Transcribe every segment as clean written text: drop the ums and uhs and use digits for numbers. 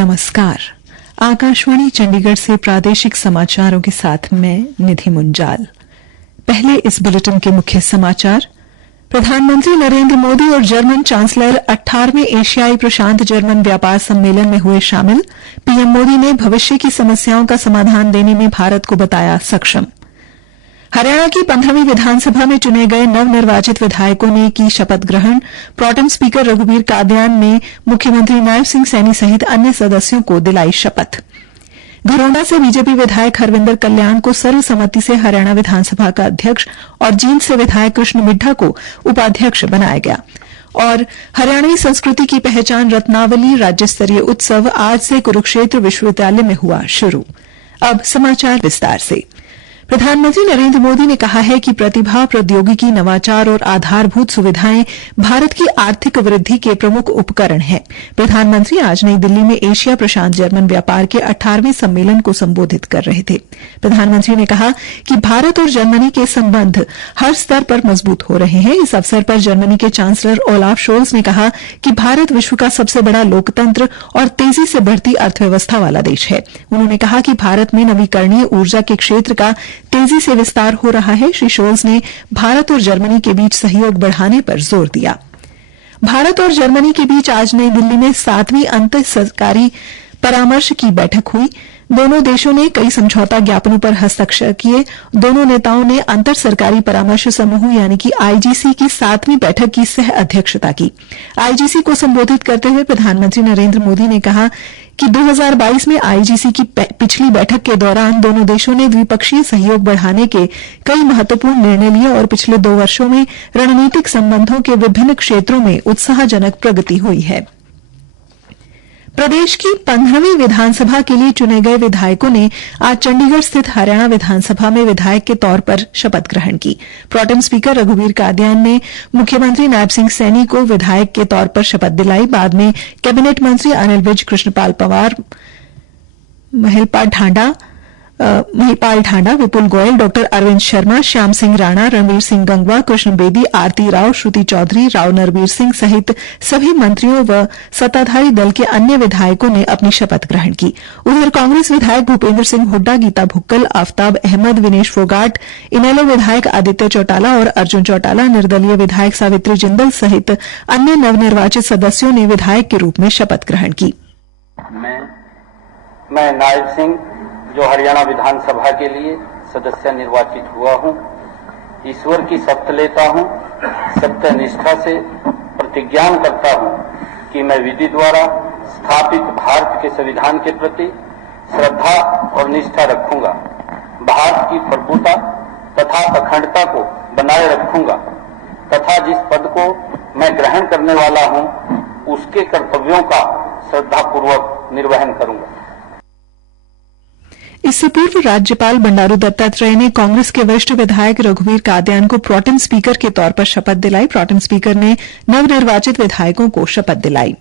नमस्कार। आकाशवाणी चंडीगढ़ से प्रादेशिक समाचारों के साथ मैं निधि मुंजाल। पहले इस बुलेटिन के मुख्य समाचार। प्रधानमंत्री नरेंद्र मोदी और जर्मन चांसलर 18वें एशियाई प्रशांत जर्मन व्यापार सम्मेलन में हुए शामिल। पीएम मोदी ने भविष्य की समस्याओं का समाधान देने में भारत को बताया सक्षम। हरियाणा की 15वीं विधानसभा में चुने गए नवनिर्वाचित विधायकों ने की शपथ ग्रहण। प्रोटेम स्पीकर रघुवीर कादियान ने मुख्यमंत्री नायब सिंह सैनी सहित अन्य सदस्यों को दिलाई शपथ। घरौंडा से बीजेपी विधायक हरविंदर कल्याण को सर्वसम्मति से हरियाणा विधानसभा का अध्यक्ष और जींद से विधायक कृष्ण मिड्ढा को उपाध्यक्ष बनाया गया। और हरियाणवी संस्कृति की पहचान रत्नावली राज्य स्तरीय उत्सव आज से कुरुक्षेत्र विश्वविद्यालय में हुआ शुरू। अब समाचार विस्तार से। प्रधानमंत्री नरेंद्र मोदी ने कहा है कि प्रतिभा, प्रौद्योगिकी, नवाचार और आधारभूत सुविधाएं भारत की आर्थिक वृद्धि के प्रमुख उपकरण हैं। प्रधानमंत्री आज नई दिल्ली में एशिया प्रशांत जर्मन व्यापार के 18वें सम्मेलन को संबोधित कर रहे थे। प्रधानमंत्री ने कहा कि भारत और जर्मनी के संबंध हर स्तर पर मजबूत हो रहे हैं। इस अवसर पर जर्मनी के चांसलर ओलाफ शोल्ज ने कहा कि भारत विश्व का सबसे बड़ा लोकतंत्र और तेजी से बढ़ती अर्थव्यवस्था वाला देश है। उन्होंने कहा कि भारत में नवीकरणीय ऊर्जा के क्षेत्र का तेजी से विस्तार हो रहा है। श्री शोल्ज ने भारत और जर्मनी के बीच सहयोग बढ़ाने पर जोर दिया। भारत और जर्मनी के बीच आज नई दिल्ली में 7वीं अंतर सरकारी परामर्श की बैठक हुई। दोनों देशों ने कई समझौता ज्ञापनों पर हस्ताक्षर किए। दोनों नेताओं ने अंतर सरकारी परामर्श समूह यानी कि आईजीसी की 7वीं बैठक की सह अध्यक्षता की। आईजीसी को संबोधित करते हुए प्रधानमंत्री नरेंद्र मोदी ने कहा कि 2022 में आईजीसी की पिछली बैठक के दौरान दोनों देशों ने द्विपक्षीय सहयोग बढ़ाने के कई महत्वपूर्ण निर्णय लिए और पिछले 2 वर्षों में रणनीतिक संबंधों के विभिन्न क्षेत्रों में उत्साहजनक प्रगति हुई है। प्रदेश की 15वीं विधानसभा के लिए चुने गए विधायकों ने आज चंडीगढ़ स्थित हरियाणा विधानसभा में विधायक के तौर पर शपथ ग्रहण की। प्रोटेम स्पीकर रघुवीर कादियान ने मुख्यमंत्री नायब सिंह सैनी को विधायक के तौर पर शपथ दिलाई। बाद में कैबिनेट मंत्री अनिल विज, कृष्णपाल पंवार, महिपाल ढांडा, विपुल गोयल, डॉ अरविंद शर्मा, श्याम सिंह राणा, रणवीर सिंह गंगवा, कृष्ण बेदी, आरती राव, श्रुति चौधरी, राव नरवीर सिंह सहित सभी मंत्रियों व सत्ताधारी दल के अन्य विधायकों ने अपनी शपथ ग्रहण की। उधर कांग्रेस विधायक भूपेंद्र सिंह हुड्डा, गीता भुक्कल, आफताब अहमद, विनेश फोगाट, इनेलो विधायक आदित्य चौटाला और अर्जुन चौटाला, निर्दलीय विधायक सावित्री जिंदल सहित अन्य नवनिर्वाचित सदस्यों ने विधायक के रूप में शपथ ग्रहण की। मैं नायब सिंह जो हरियाणा विधानसभा के लिए सदस्य निर्वाचित हुआ हूं, ईश्वर की शपथ लेता हूं, सत्य निष्ठा से प्रतिज्ञान करता हूं कि मैं विधि द्वारा स्थापित भारत के संविधान के प्रति श्रद्धा और निष्ठा रखूंगा, भारत की प्रभुता तथा अखंडता को बनाए रखूंगा तथा जिस पद को मैं ग्रहण करने वाला हूं उसके कर्तव्यों का श्रद्धापूर्वक निर्वहन करूंगा। इससे पूर्व राज्यपाल बंडारू दत्तात्रेय ने कांग्रेस के वरिष्ठ विधायक रघुवीर कादियान को प्रोटेम स्पीकर के तौर पर शपथ दिलाई। प्रोटेम स्पीकर ने नवनिर्वाचित विधायकों को शपथ दिलाई।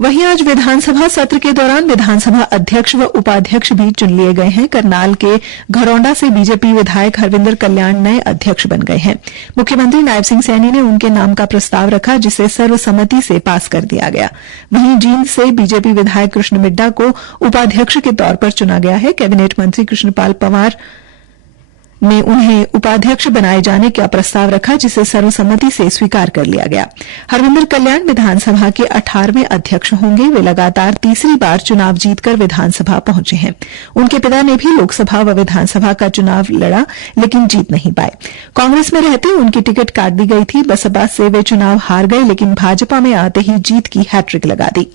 वहीं आज विधानसभा सत्र के दौरान विधानसभा अध्यक्ष व उपाध्यक्ष भी चुन लिए गए हैं। करनाल के घरौंडा से बीजेपी विधायक हरविंदर कल्याण नए अध्यक्ष बन गए हैं। मुख्यमंत्री नायब सिंह सैनी ने उनके नाम का प्रस्ताव रखा जिसे सर्वसम्मति से पास कर दिया गया। वहीं जींद से बीजेपी विधायक कृष्ण मिड्ढा को उपाध्यक्ष के तौर पर चुना गया है। कैबिनेट मंत्री कृष्णपाल पंवार ने उन्हें उपाध्यक्ष बनाए जाने का प्रस्ताव रखा जिसे सर्वसम्मति से स्वीकार कर लिया गया। हरविंदर कल्याण विधानसभा के 18वें अध्यक्ष होंगे। वे लगातार तीसरी बार चुनाव जीतकर विधानसभा पहुंचे हैं। उनके पिता ने भी लोकसभा व विधानसभा का चुनाव लड़ा लेकिन जीत नहीं पाए। कांग्रेस में रहते उनकी टिकट काट दी गई थी। बसपा से वे चुनाव हार गए लेकिन भाजपा में आते ही जीत की हैट्रिक लगा दी।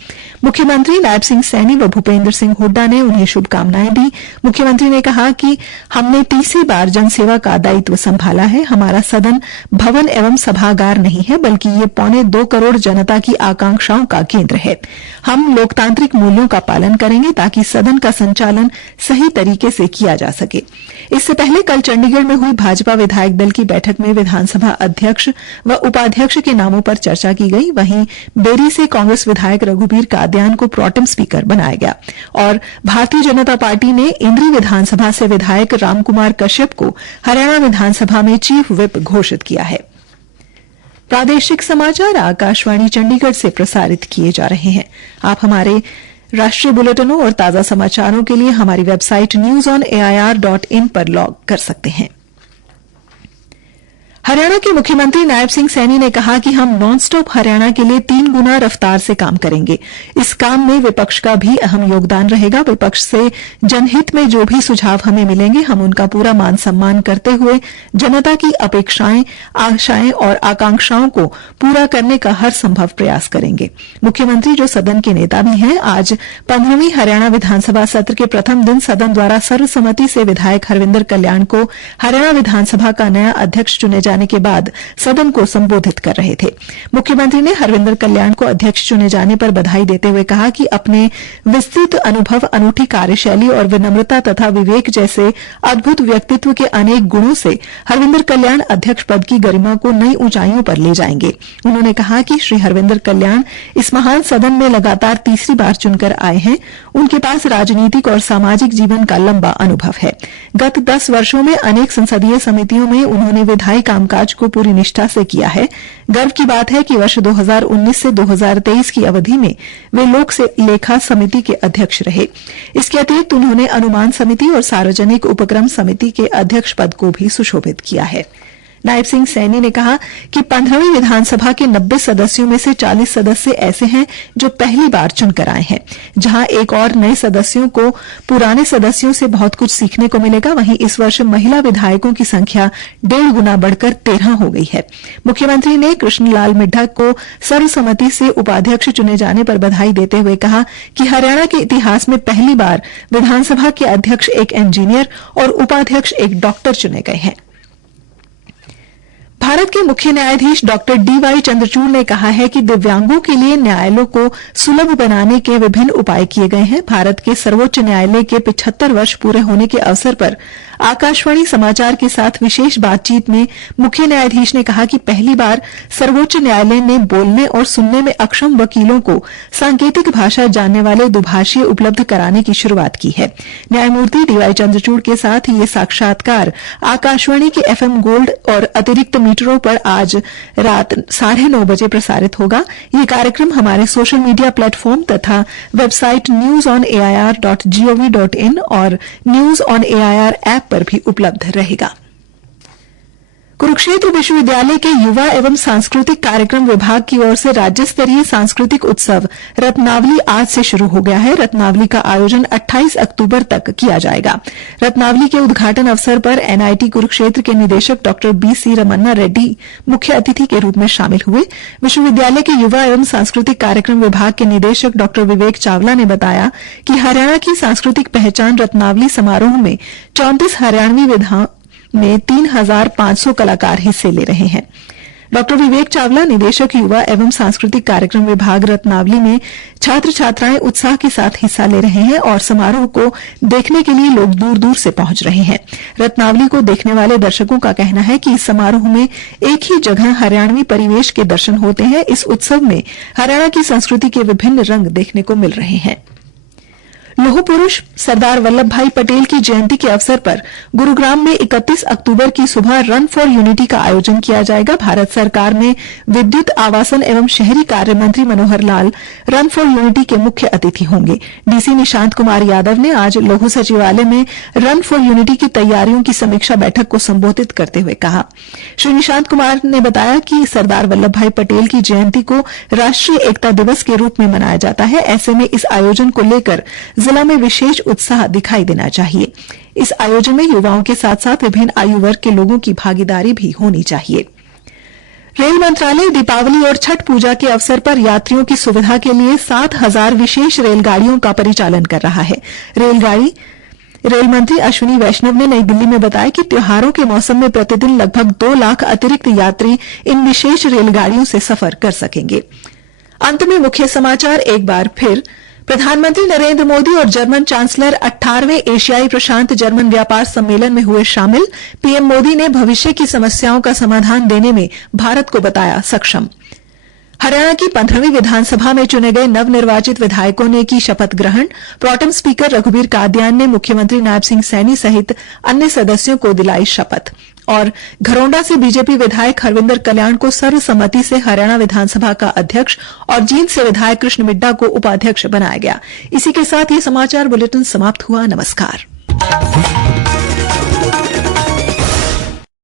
मुख्यमंत्री नायब सिंह सैनी व भूपेंद्र सिंह हुड्डा ने उन्हें शुभकामनाएं दी। मुख्यमंत्री ने कहा कि हमने तीसरी बार जनसेवा का दायित्व संभाला है। हमारा सदन भवन एवं सभागार नहीं है बल्कि ये 2.25 करोड़ जनता की आकांक्षाओं का केंद्र है। हम लोकतांत्रिक मूल्यों का पालन करेंगे ताकि सदन का संचालन सही तरीके से किया जा सके। इससे पहले कल चंडीगढ़ में हुई भाजपा विधायक दल की बैठक में विधानसभा अध्यक्ष व उपाध्यक्ष के नामों पर चर्चा की गई। वहीं बेरी से कांग्रेस विधायक रघुवीर कादियान को प्रोटेम स्पीकर बनाया गया और भारतीय जनता पार्टी ने इंद्री विधानसभा से विधायक रामकुमार कश्यप को हरियाणा विधानसभा में चीफ व्हिप घोषित किया है। प्रादेशिक समाचार आकाशवाणी चंडीगढ़ से प्रसारित किए जा रहे हैं। आप हमारे राष्ट्रीय बुलेटिनों और ताजा समाचारों के लिए हमारी वेबसाइट newsonair.in पर लॉग कर सकते हैं। हरियाणा के मुख्यमंत्री नायब सिंह सैनी ने कहा कि हम नॉन स्टॉप हरियाणा के लिए 3 गुना रफ्तार से काम करेंगे। इस काम में विपक्ष का भी अहम योगदान रहेगा। विपक्ष से जनहित में जो भी सुझाव हमें मिलेंगे, हम उनका पूरा मान सम्मान करते हुए जनता की अपेक्षाएं, आशाएं और आकांक्षाओं को पूरा करने का हर संभव प्रयास करेंगे। मुख्यमंत्री, जो सदन के नेता भी हैं, आज 15वीं हरियाणा विधानसभा सत्र के प्रथम दिन सदन द्वारा सर्वसम्मति से विधायक हरविंदर कल्याण को हरियाणा विधानसभा का नया अध्यक्ष चुने जाने के बाद सदन को संबोधित कर रहे थे। मुख्यमंत्री ने हरविंदर कल्याण को अध्यक्ष चुने जाने पर बधाई देते हुए कहा कि अपने विस्तृत अनुभव, अनूठी कार्यशैली और विनम्रता तथा विवेक जैसे अद्भुत व्यक्तित्व के अनेक गुणों से हरविंदर कल्याण अध्यक्ष पद की गरिमा को नई ऊंचाइयों पर ले जाएंगे। उन्होंने कहा कि श्री हरविंदर कल्याण इस महान सदन में लगातार तीसरी बार चुनकर आए हैं। उनके पास राजनीतिक और सामाजिक जीवन का लंबा अनुभव है। गत 10 वर्षों में अनेक संसदीय समितियों में उन्होंने विधायी कामकाज को पूरी निष्ठा से किया है। गर्व की बात है कि वर्ष 2019 से 2023 की अवधि में वे लोक लेखा समिति के अध्यक्ष रहे। इसके अतिरिक्त उन्होंने अनुमान समिति और सार्वजनिक उपक्रम समिति के अध्यक्ष पद को भी सुशोभित किया है। नायब सिंह सैनी ने कहा कि 15वीं विधानसभा के 90 सदस्यों में से 40 सदस्य ऐसे हैं जो पहली बार चुनकर आए हैं। जहां एक और नए सदस्यों को पुराने सदस्यों से बहुत कुछ सीखने को मिलेगा, वहीं इस वर्ष महिला विधायकों की संख्या 1.5 गुना बढ़कर 13 हो गई है। मुख्यमंत्री ने कृष्णलाल मिड्ढा को सर्वसम्मति से उपाध्यक्ष चुने जाने पर बधाई देते हुए कहा कि हरियाणा के इतिहास में पहली बार विधानसभा के अध्यक्ष एक इंजीनियर और उपाध्यक्ष एक डॉक्टर चुने गए हैं। भारत के मुख्य न्यायाधीश डॉक्टर डीवाई चंद्रचूड़ ने कहा है कि दिव्यांगों के लिए न्यायालयों को सुलभ बनाने के विभिन्न उपाय किए गए हैं। भारत के सर्वोच्च न्यायालय के 75 वर्ष पूरे होने के अवसर पर आकाशवाणी समाचार के साथ विशेष बातचीत में मुख्य न्यायाधीश ने कहा कि पहली बार सर्वोच्च न्यायालय ने बोलने और सुनने में अक्षम वकीलों को सांकेतिक भाषा जानने वाले दुभाषी उपलब्ध कराने की शुरुआत की है। न्यायमूर्ति डीवाई चंद्रचूड़ के साथ ये साक्षात्कार आकाशवाणी के FM गोल्ड और अतिरिक्त मीटरों पर आज रात 9:30 बजे प्रसारित होगा। ये कार्यक्रम हमारे सोशल मीडिया प्लेटफॉर्म तथा वेबसाइट newsonair.gov.in और न्यूज ऑन एआईआर ऐप पर भी उपलब्ध रहेगा। कुरुक्षेत्र विश्वविद्यालय के युवा एवं सांस्कृतिक कार्यक्रम विभाग की ओर से राज्य स्तरीय सांस्कृतिक उत्सव रत्नावली आज से शुरू हो गया है। रत्नावली का आयोजन 28 अक्टूबर तक किया जाएगा। रत्नावली के उद्घाटन अवसर पर NIT कुरुक्षेत्र के निदेशक डॉ BC रमन्ना रेड्डी मुख्य अतिथि के रूप में शामिल हुए। विश्वविद्यालय के युवा एवं सांस्कृतिक कार्यक्रम विभाग के निदेशक डॉ विवेक चावला ने बताया कि हरियाणा की सांस्कृतिक पहचान रत्नावली समारोह में 34 हरियाणवी विधाओं में 3,500 कलाकार हिस्से ले रहे हैं। डॉ विवेक चावला, निदेशक युवा एवं सांस्कृतिक कार्यक्रम विभाग रत्नावली में छात्र छात्राएं उत्साह के साथ हिस्सा ले रहे हैं और समारोह को देखने के लिए लोग दूर दूर से पहुंच रहे हैं। रत्नावली को देखने वाले दर्शकों का कहना है कि इस समारोह में एक ही जगह हरियाणवी परिवेश के दर्शन होते हैं। इस उत्सव में हरियाणा की संस्कृति के विभिन्न रंग देखने को मिल रहे हैं। लौह पुरुष सरदार वल्लभ भाई पटेल की जयंती के अवसर पर गुरुग्राम में 31 अक्टूबर की सुबह रन फॉर यूनिटी का आयोजन किया जाएगा। भारत सरकार में विद्युत, आवासन एवं शहरी कार्य मंत्री Manohar Lal run for unity के मुख्य अतिथि होंगे। डीसी निशांत कुमार यादव ने आज लौह सचिवालय में रन फॉर यूनिटी की तैयारियों की समीक्षा बैठक को संबोधित करते हुए कहा। श्री निशांत कुमार ने बताया कि सरदार वल्लभ भाई पटेल की जयंती को राष्ट्रीय एकता दिवस के रूप में मनाया जाता है। ऐसे में इस आयोजन को लेकर जिला में विशेष उत्साह दिखाई देना चाहिए। इस आयोजन में युवाओं के साथ साथ विभिन्न आयु वर्ग के लोगों की भागीदारी भी होनी चाहिए। रेल मंत्रालय दीपावली और छठ पूजा के अवसर पर यात्रियों की सुविधा के लिए 7,000 विशेष रेलगाड़ियों का परिचालन कर रहा है। रेल मंत्री अश्विनी वैष्णव ने नई दिल्ली में बताया कि त्योहारों के मौसम में प्रतिदिन लगभग 2 लाख अतिरिक्त यात्री इन विशेष रेलगाड़ियों से सफर कर सकेंगे। अंत में मुख्य समाचार एक बार फिर। प्रधानमंत्री नरेंद्र मोदी और जर्मन चांसलर 18वें एशियाई प्रशांत जर्मन व्यापार सम्मेलन में हुए शामिल। पीएम मोदी ने भविष्य की समस्याओं का समाधान देने में भारत को बताया सक्षम। हरियाणा की 15वीं विधानसभा में चुने गए नवनिर्वाचित विधायकों ने की शपथ ग्रहण। प्रोटेम स्पीकर रघुबीर कादियान ने मुख्यमंत्री नायब सिंह सैनी सहित अन्य सदस्यों को दिलाई शपथ। और घरौंडा से बीजेपी विधायक हरविंदर कल्याण को सर्वसम्मति से हरियाणा विधानसभा का अध्यक्ष और जींद से विधायक कृष्ण मिड्डा को उपाध्यक्ष बनाया गया। इसी के साथ ये समाचार बुलेटिन समाप्त हुआ। नमस्कार।